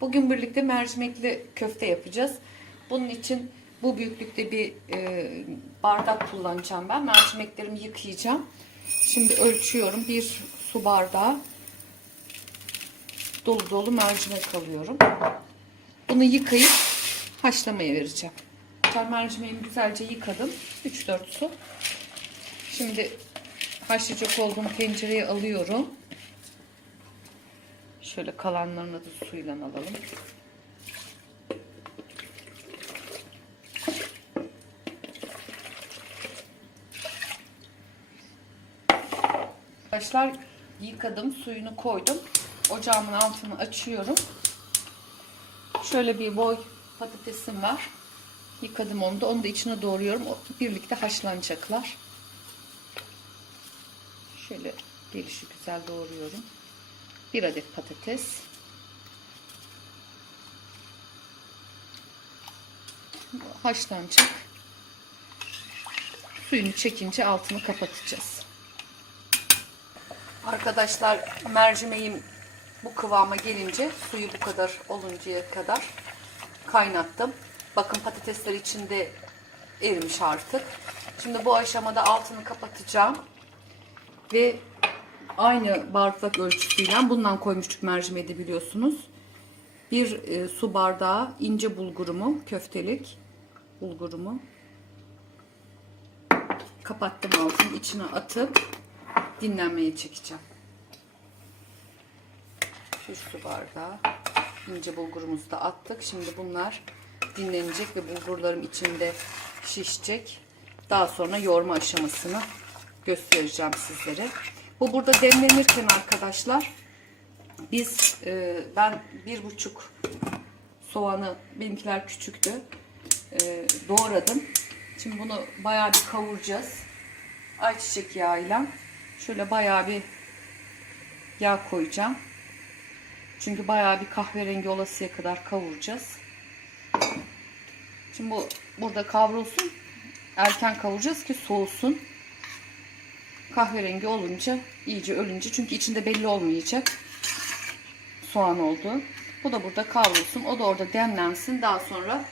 Bugün birlikte mercimekli köfte yapacağız. Bunun için bu büyüklükte bir e, bardak kullanacağım ben. Mercimeklerimi yıkayacağım. Şimdi ölçüyorum. Bir su bardağı dolu dolu mercimek alıyorum. Bunu yıkayıp haşlamaya vereceğim. Ben mercimeğimi güzelce yıkadım. 3-4 su. Şimdi haşlayacak olduğum tencereye alıyorum. Şöyle kalanlarını da suyla alalım. Arkadaşlar yıkadım, suyunu koydum. Ocağımın altını açıyorum. Şöyle bir boy patatesim var. Yıkadım onu da. Onu da içine doğruyorum. Birlikte haşlanacaklar. Şöyle gelişi güzel doğruyorum. Bir adet patates. Haşlanacak. Suyunu çekince altını kapatacağız. Arkadaşlar mercimeğim bu kıvama gelince suyu bu kadar oluncaya kadar kaynattım. Bakın patatesler içinde erimiş artık. Şimdi bu aşamada altını kapatacağım. Ve aynı bardak ölçüsüyle bundan koymuştuk mercimeği biliyorsunuz. Bir e, su bardağı ince bulgurumu, köftelik bulgurumu kapattım altını içine atıp dinlenmeye çekeceğim. Şu su bardağı ince bulgurumuzu da attık. Şimdi bunlar dinlenecek ve bulgurlarım içinde şişecek. Daha sonra yoğurma aşamasını göstereceğim sizlere. Bu burada demlenirken arkadaşlar biz e, ben bir buçuk soğanı benimkiler küçüktü e, doğradım. Şimdi bunu bayağı bir kavuracağız. Ayçiçek yağıyla şöyle bayağı bir yağ koyacağım. Çünkü bayağı bir kahverengi olasıya kadar kavuracağız. Şimdi bu burada kavrulsun. Erken kavuracağız ki soğusun. Kahverengi olunca, iyice ölünce çünkü içinde belli olmayacak soğan oldu. Bu da burada kavrulsun. O da orada demlensin. Daha sonra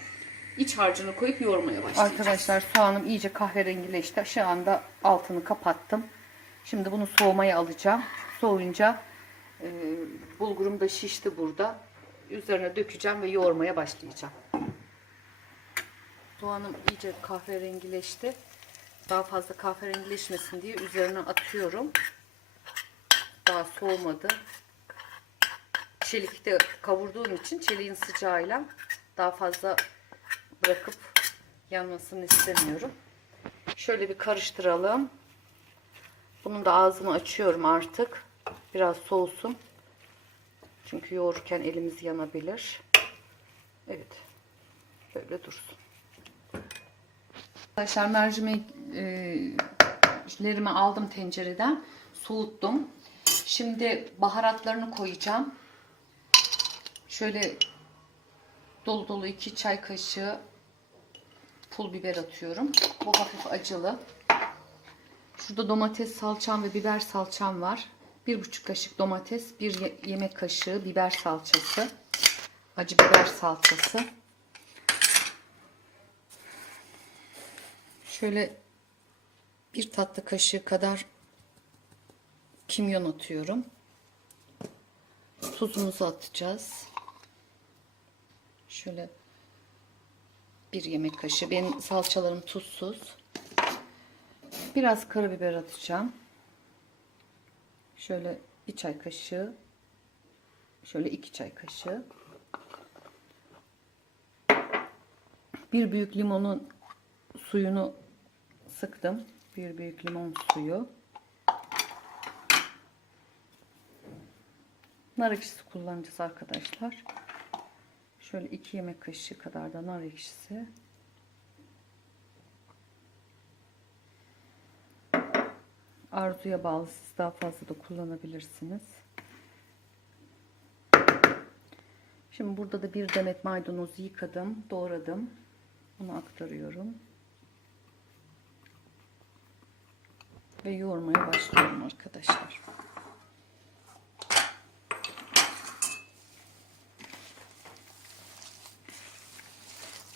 iç harcını koyup yoğurmaya başlayacağız. Arkadaşlar soğanım iyice kahverengileşti. Şu anda altını kapattım. Şimdi bunu soğumaya alacağım. Soğuyunca e, bulgurum da şişti burada. Üzerine dökeceğim ve yoğurmaya başlayacağım. Soğanım iyice kahverengileşti. Daha fazla kahverengileşmesin diye üzerine atıyorum. Daha soğumadı. Çelikte kavurduğum için çeliğin sıcağıyla daha fazla bırakıp yanmasını istemiyorum. Şöyle bir karıştıralım. Bunun da ağzını açıyorum artık. Biraz soğusun. Çünkü yoğururken elimiz yanabilir. Evet. Böyle dursun. Arkadaşlar mercimeklerimi aldım tencereden. Soğuttum. Şimdi baharatlarını koyacağım. Şöyle dolu dolu 2 çay kaşığı pul biber atıyorum. Bu hafif acılı. Şurada domates salçam ve biber salçam var. 1,5 kaşık domates, 1 yemek kaşığı biber salçası. Acı biber salçası. Şöyle bir tatlı kaşığı kadar kimyon atıyorum. Tuzumuzu atacağız. Şöyle bir yemek kaşığı. Benim salçalarım tuzsuz. Biraz karabiber atacağım. Şöyle bir çay kaşığı. Şöyle iki çay kaşığı. Bir büyük limonun suyunu sıktım. Bir büyük limon suyu. Nar ekşisi kullanacağız arkadaşlar. Şöyle 2 yemek kaşığı kadar da nar ekşisi. Arzuya bağlı siz daha fazla da kullanabilirsiniz. Şimdi burada da bir demet maydanozu yıkadım, doğradım. Bunu aktarıyorum. Ve yoğurmaya başlıyorum arkadaşlar.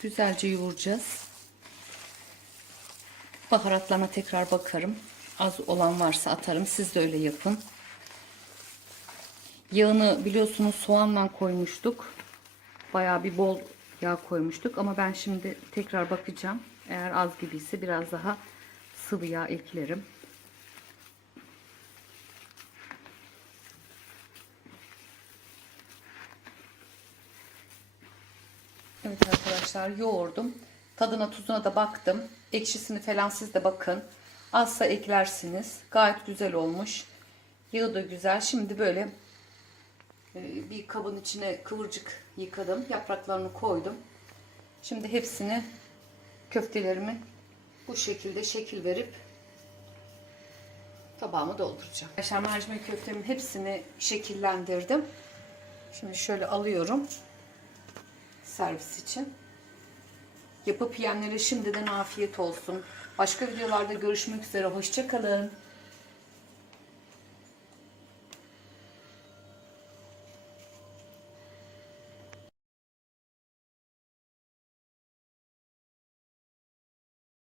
Güzelce yoğuracağız. Baharatlarına tekrar bakarım. Az olan varsa atarım. Siz de öyle yapın. Yağını biliyorsunuz soğanla koymuştuk. Bayağı bir bol yağ koymuştuk ama ben şimdi tekrar bakacağım. Eğer az gibiyse biraz daha sıvı yağ eklerim. Evet arkadaşlar yoğurdum. Tadına tuzuna da baktım. Ekşisini falan siz de bakın. Azsa eklersiniz. Gayet güzel olmuş. Yağı da güzel. Şimdi böyle e, bir kabın içine kıvırcık yıkadım. Yapraklarını koydum. Şimdi hepsini köftelerimi bu şekilde şekil verip tabağıma dolduracağım. Arkadaşlar mercimek köftemin hepsini şekillendirdim. Şimdi şöyle alıyorum servis için. Yapıp yiyenlere şimdiden afiyet olsun. Başka videolarda görüşmek üzere. Hoşçakalın.